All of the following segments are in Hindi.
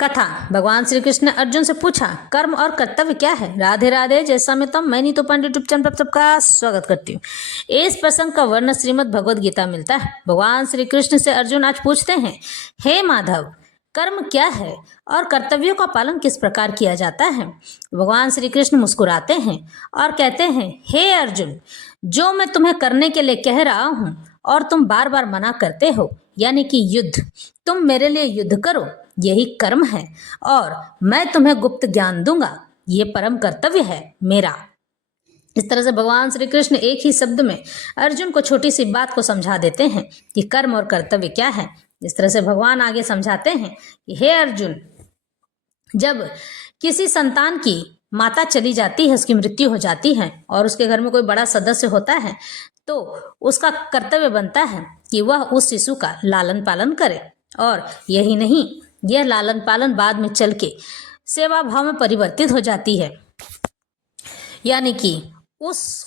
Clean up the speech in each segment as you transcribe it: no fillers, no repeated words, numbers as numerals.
कथा। भगवान श्री कृष्ण ने अर्जुन से पूछा, कर्म और कर्तव्य क्या है? राधे राधे। जैसा मैं मैं नहीं तो पंडित चैनल पर सबका स्वागत करती हूँ। इस प्रसंग का वर्णन श्रीमद् भगवद गीता मिलता है। भगवान श्री कृष्ण से अर्जुन आज पूछते हैं, हे माधव, कर्म क्या है और कर्तव्यों का पालन किस प्रकार किया जाता है? भगवान श्री कृष्ण मुस्कुराते हैं और कहते हैं, हे अर्जुन, जो मैं तुम्हें करने के लिए कह रहा हूँ और तुम बार बार मना करते हो, यानी कि युद्ध, तुम मेरे लिए युद्ध करो, यही कर्म है और मैं तुम्हें गुप्त ज्ञान दूंगा, ये परम कर्तव्य है मेरा। इस तरह से भगवान श्री कृष्ण एक ही शब्द में अर्जुन को छोटी सी बात को समझा देते हैं कि कर्म और कर्तव्य क्या है। इस तरह से भगवान आगे समझाते हैं कि हे अर्जुन, जब किसी संतान की माता चली जाती है, उसकी मृत्यु हो जाती है और उसके घर में कोई बड़ा सदस्य होता है, तो उसका कर्तव्य बनता है कि वह उस शिशु का लालन पालन करे। और यही नहीं, यह लालन पालन बाद में चल के सेवा भाव में परिवर्तित हो जाती है, यानी कि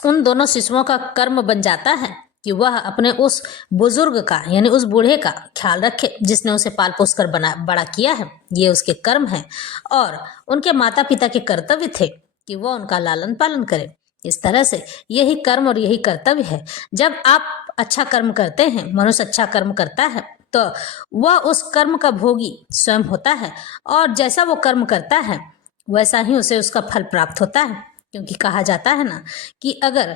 उन दोनों शिशुओं का कर्म बन जाता है कि वह अपने उस बुजुर्ग का, यानी उस बूढ़े का ख्याल रखे जिसने उसे पाल पोस कर बड़ा किया है। ये उसके कर्म है और उनके माता पिता के कर्तव्य थे कि वह उनका लालन पालन करें। इस तरह से यही कर्म और यही कर्तव्य है। जब आप अच्छा कर्म करते हैं, मनुष्य अच्छा कर्म करता है, तो वह उस कर्म का भोगी स्वयं होता है और जैसा वो कर्म करता है वैसा ही उसे उसका फल प्राप्त होता है। क्योंकि कहा जाता है ना कि अगर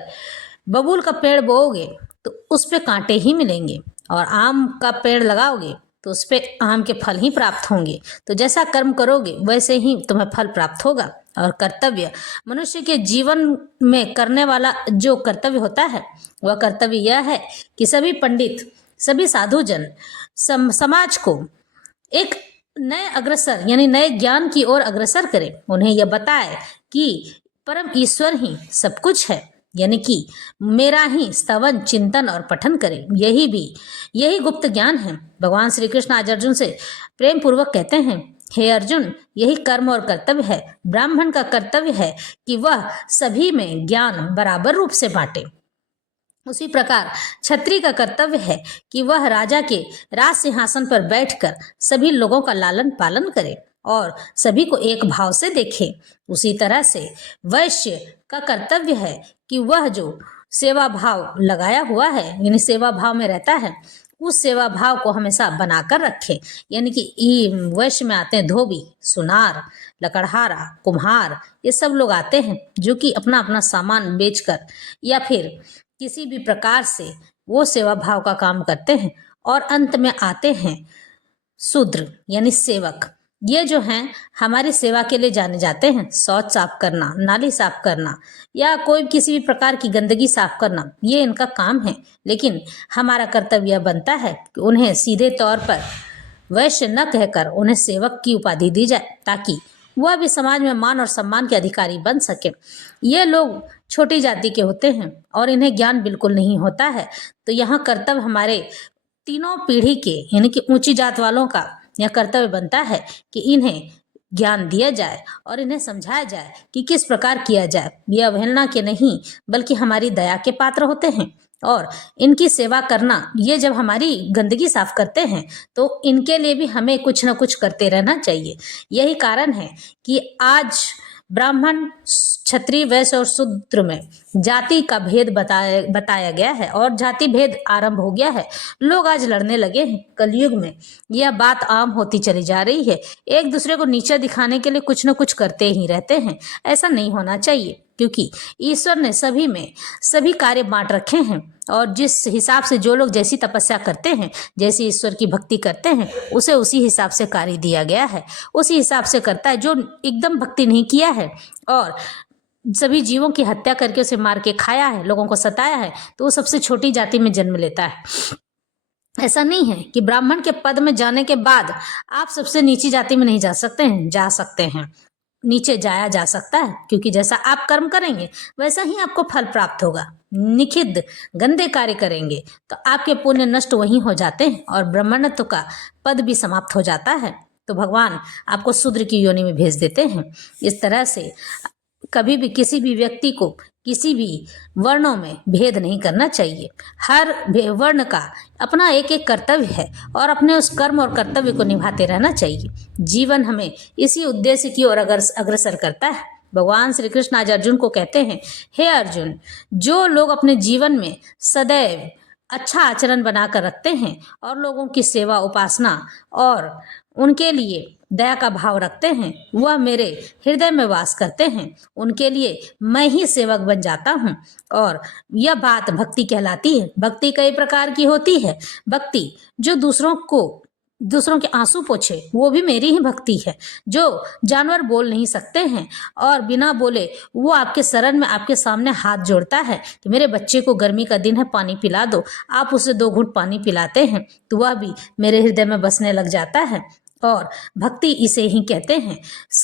बबूल का पेड़ बोओगे तो उस पे कांटे ही मिलेंगे और आम का पेड़ लगाओगे तो उस पे आम के फल ही प्राप्त होंगे। तो जैसा कर्म करोगे वैसे ही तुम्हें फल प्राप्त होगा। और कर्तव्य, मनुष्य के जीवन में करने वाला जो कर्तव्य होता है वह कर्तव्य यह है कि सभी पंडित, सभी साधुजन समाज को एक नए अग्रसर, यानी नए ज्ञान की ओर अग्रसर करें। उन्हें यह बताए कि परम ईश्वर ही सब कुछ है, यानी कि मेरा ही स्तवन, चिंतन और पठन करें। यही गुप्त ज्ञान है। भगवान श्री कृष्ण आज अर्जुन से प्रेम पूर्वक कहते हैं, हे अर्जुन, यही कर्म और कर्तव्य है। ब्राह्मण का कर्तव्य है कि वह सभी में ज्ञान बराबर रूप से बांटे। उसी प्रकार क्षत्रिय का कर्तव्य है कि वह राजा के राज सिंहासन पर बैठकर सभी लोगों का लालन पालन करे और सभी को एक भाव से देखे। उसी तरह से वैश्य का कर्तव्य है कि वह जो सेवा भाव लगाया हुआ है, यानी सेवा भाव में रहता है, उस सेवा भाव को हमेशा बनाकर रखे। यानी कि वैश्य में आते हैं धोबी, सुनार, लकड़हारा, कुम्हार, ये सब लोग आते हैं जो कि अपना अपना सामान बेचकर या फिर किसी भी प्रकार से वो सेवा भाव का काम करते हैं। और अंत में आते हैं शूद्र, यानी सेवक। ये जो हैं हमारी सेवा के लिए जाने जाते हैं। शौच साफ करना, नाली साफ करना या कोई किसी भी प्रकार की गंदगी साफ करना, ये इनका काम है। लेकिन हमारा कर्तव्य बनता है कि उन्हें सीधे तौर पर वैश्य न कहकर उन्हें सेवक की उपाधि दी जाए, ताकि वह भी समाज में मान और सम्मान के अधिकारी बन सके। ये लोग छोटी जाति के होते हैं और इन्हें ज्ञान बिल्कुल नहीं होता है। तो यहाँ कर्तव्य हमारे तीनों पीढ़ी के, यानी कि ऊंची जात वालों का यह कर्तव्य बनता है कि इन्हें ज्ञान दिया जाए और इन्हें समझाया जाए कि किस प्रकार किया जाए। ये अवहेलना के नहीं बल्कि हमारी दया के पात्र होते हैं और इनकी सेवा करना, ये जब हमारी गंदगी साफ करते हैं तो इनके लिए भी हमें कुछ न कुछ करते रहना चाहिए। यही कारण है कि आज ब्राह्मण, क्षत्रिय, वैश्य और शूद्र में जाति का भेद बताया गया है और जाति भेद आरंभ हो गया है। लोग आज लड़ने लगे हैं। कलयुग में यह बात आम होती चली जा रही है। एक दूसरे को नीचा दिखाने के लिए कुछ न कुछ करते ही रहते हैं। ऐसा नहीं होना चाहिए, क्योंकि ईश्वर ने सभी में सभी कार्य बांट रखे हैं और जिस हिसाब से जो लोग जैसी तपस्या करते हैं, जैसी ईश्वर की भक्ति करते हैं, उसे उसी हिसाब से कार्य दिया गया है। उसी हिसाब से करता है। जो एकदम भक्ति नहीं किया है और सभी जीवों की हत्या करके उसे मार के खाया है, लोगों को सताया है, तो वो सबसे छोटी जाति में जन्म लेता है। ऐसा नहीं है कि ब्राह्मण के पद में जाने के बाद आप सबसे नीची जाति में नहीं जा सकते हैं। जा सकते हैं, नीचे जाया जा सकता है, क्योंकि जैसा आप कर्म करेंगे वैसा ही आपको फल प्राप्त होगा। निखिद्ध गंदे कार्य करेंगे तो आपके पुण्य नष्ट वहीं हो जाते हैं और ब्राह्मणत्व का पद भी समाप्त हो जाता है। तो भगवान आपको शूद्र की योनि में भेज देते हैं। इस तरह से कभी भी किसी भी व्यक्ति को किसी भी वर्णों में भेद नहीं करना चाहिए। हर वर्ण का अपना एक एक कर्तव्य है और अपने उस कर्म और कर्तव्य को निभाते रहना चाहिए। जीवन हमें इसी उद्देश्य की ओर अग्रसर करता है। भगवान श्री कृष्ण आज अर्जुन को कहते हैं, हे अर्जुन, जो लोग अपने जीवन में सदैव अच्छा आचरण बनाकर रखते हैं और लोगों की सेवा, उपासना और उनके लिए दया का भाव रखते हैं, वह मेरे हृदय में वास करते हैं। उनके लिए मैं ही सेवक बन जाता हूँ। और यह बात भक्ति कहलाती है। भक्ति कई प्रकार की होती है। भक्ति जो दूसरों के आंसू पोंछे, वो भी मेरी ही भक्ति है। जो जानवर बोल नहीं सकते हैं और बिना बोले वो आपके शरण में आपके सामने हाथ जोड़ता है कि मेरे बच्चे को गर्मी का दिन है, पानी पिला दो, आप उसे 2 घूंट पानी पिलाते हैं, तो वह भी मेरे हृदय में बसने लग जाता है। और भक्ति इसे ही कहते हैं।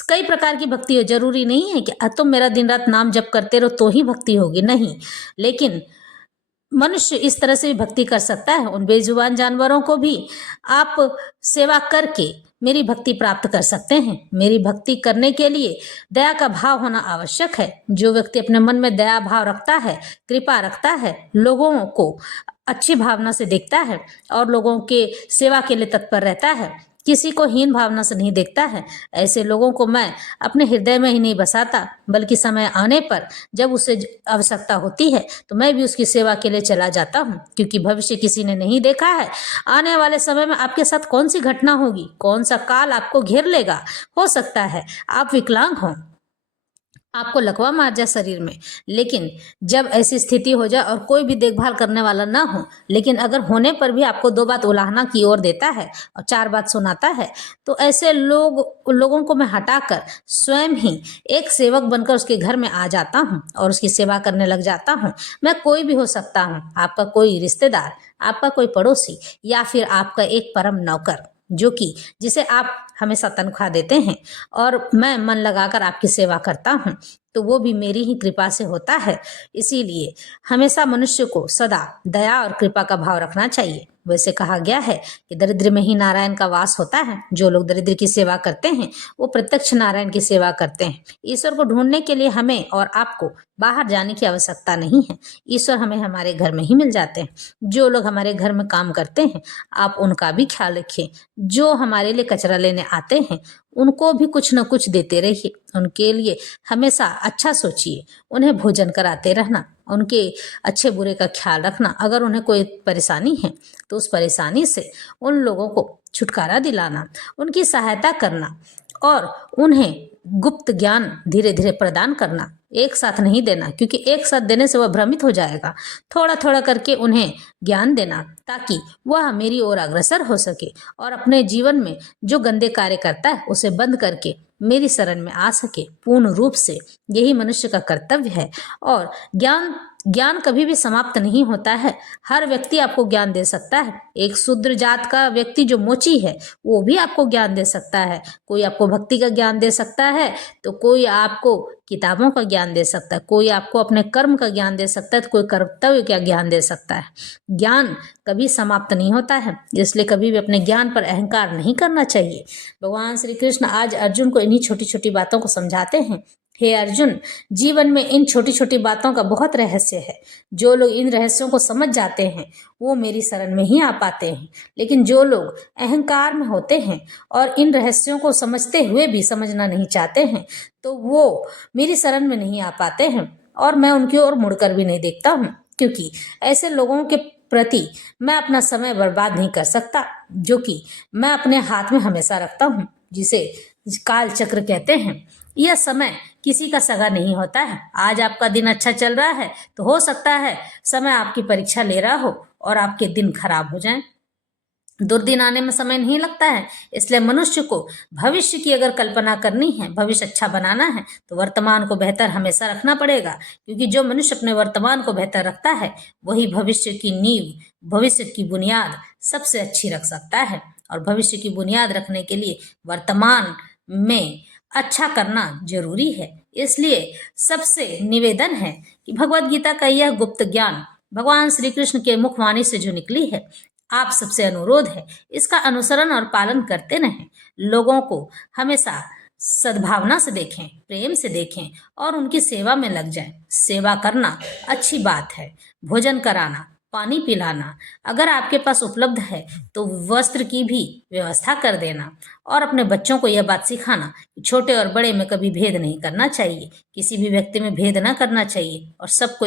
कई प्रकार की भक्ति हो, जरूरी नहीं है कि तुम मेरा दिन रात नाम जप करते रहो तो ही भक्ति होगी, नहीं। लेकिन मनुष्य इस तरह से भी भक्ति कर सकता है। उन बेजुबान जानवरों को भी आप सेवा करके मेरी भक्ति प्राप्त कर सकते हैं। मेरी भक्ति करने के लिए दया का भाव होना आवश्यक है। जो व्यक्ति अपने मन में दया भाव रखता है, कृपा रखता है, लोगों को अच्छी भावना से देखता है और लोगों के सेवा के लिए तत्पर रहता है, किसी को हीन भावना से नहीं देखता है, ऐसे लोगों को मैं अपने हृदय में ही नहीं बसाता, बल्कि समय आने पर जब उसे आवश्यकता होती है तो मैं भी उसकी सेवा के लिए चला जाता हूँ। क्योंकि भविष्य किसी ने नहीं देखा है। आने वाले समय में आपके साथ कौन सी घटना होगी, कौन सा काल आपको घेर लेगा। हो सकता है आप विकलांग हों, आपको लकवा मार जाए शरीर में, लेकिन जब ऐसी स्थिति हो जाए और कोई भी देखभाल करने वाला ना हो, लेकिन अगर होने पर भी आपको 2 बात उलाहना की ओर देता है और 4 बात सुनाता है, तो ऐसे लोगों को मैं हटाकर स्वयं ही एक सेवक बनकर उसके घर में आ जाता हूँ और उसकी सेवा करने लग जाता हूँ। मैं कोई भी हो सकता हूँ, आपका कोई रिश्तेदार, आपका कोई पड़ोसी या फिर आपका एक परम नौकर, जिसे आप हमेशा तनख्वाह देते हैं और मैं मन लगाकर आपकी सेवा करता हूँ, तो वो भी मेरी ही कृपा से होता है। इसीलिए हमेशा मनुष्य को सदा दया और कृपा का भाव रखना चाहिए। वैसे कहा गया है कि दरिद्र में ही नारायण का वास होता है। जो लोग दरिद्र की सेवा करते हैं वो प्रत्यक्ष नारायण की सेवा करते हैं। ईश्वर को ढूंढने के लिए हमें और आपको बाहर जाने की आवश्यकता नहीं है। ईश्वर हमें हमारे घर में ही मिल जाते हैं। जो लोग हमारे घर में काम करते हैं, आप उनका भी ख्याल रखिए। जो हमारे लिए कचरा लेने आते हैं, उनको भी कुछ न कुछ देते रहिए। उनके लिए हमेशा अच्छा सोचिए। उन्हें भोजन कराते रहना, उनके अच्छे बुरे का ख्याल रखना। अगर उन्हें कोई परेशानी है तो उस परेशानी से उन लोगों को छुटकारा दिलाना, उनकी सहायता करना और उन्हें गुप्त ज्ञान धीरे धीरे प्रदान करना। एक साथ नहीं देना, क्योंकि एक साथ देने से वह भ्रमित हो जाएगा। थोड़ा थोड़ा करके उन्हें ज्ञान देना ताकि वह मेरी ओर अग्रसर हो सके और अपने जीवन में जो गंदे कार्य करता है उसे बंद करके मेरी शरण में आ सके पूर्ण रूप से। यही मनुष्य का कर्तव्य है। और ज्ञान कभी भी समाप्त नहीं होता है। हर व्यक्ति आपको ज्ञान दे सकता है। एक शूद्र जात का व्यक्ति जो मोची है वो भी आपको ज्ञान दे सकता है। कोई आपको भक्ति का ज्ञान दे सकता है, तो कोई आपको किताबों का ज्ञान दे सकता है, कोई आपको अपने कर्म का ज्ञान दे सकता है, तो कोई कर्तव्य का ज्ञान दे सकता है। ज्ञान कभी समाप्त नहीं होता है, इसलिए कभी भी अपने ज्ञान पर अहंकार नहीं करना चाहिए। भगवान श्री कृष्ण आज अर्जुन को इन्हीं छोटी छोटी बातों को समझाते हैं। हे अर्जुन, जीवन में इन छोटी छोटी बातों का बहुत रहस्य है। जो लोग इन रहस्यों को समझ जाते हैं वो मेरी शरण में ही आ पाते हैं। लेकिन जो लोग अहंकार में होते हैं और इन रहस्यों को समझते हुए भी समझना नहीं चाहते हैं, तो वो मेरी शरण में नहीं आ पाते हैं और मैं उनकी ओर मुड़कर भी नहीं देखता हूँ। क्योंकि ऐसे लोगों के प्रति मैं अपना समय बर्बाद नहीं कर सकता, जो कि मैं अपने हाथ में हमेशा रखता हूँ, जिसे काल चक्र कहते हैं। यह समय किसी का सगा नहीं होता है। आज आपका दिन अच्छा चल रहा है तो हो सकता है समय आपकी परीक्षा ले रहा हो और आपके दिन खराब हो जाएं। दुर्दिन आने में समय नहीं लगता है। इसलिए मनुष्य को भविष्य की अगर कल्पना करनी है, भविष्य अच्छा बनाना है, तो वर्तमान को बेहतर हमेशा रखना पड़ेगा। क्योंकि जो मनुष्य अपने वर्तमान को बेहतर रखता है वही भविष्य की नींव, भविष्य की बुनियाद सबसे अच्छी रख सकता है। और भविष्य की बुनियाद रखने के लिए वर्तमान में अच्छा करना जरूरी है। इसलिए सबसे निवेदन है कि भगवत गीता का यह गुप्त ज्ञान भगवान श्री कृष्ण के मुखवाणी से जो निकली है, आप सबसे अनुरोध है इसका अनुसरण और पालन करते रहें। लोगों को हमेशा सद्भावना से देखें, प्रेम से देखें और उनकी सेवा में लग जाएं। सेवा करना अच्छी बात है। भोजन कराना, पानी पिलाना, अगर आपके पास उपलब्ध है तो वस्त्र की भी व्यवस्था कर देना और अपने बच्चों को यह बात सिखाना कि छोटे और बड़े में कभी भेद नहीं करना चाहिए, किसी भी व्यक्ति में भेद ना करना चाहिए और सबको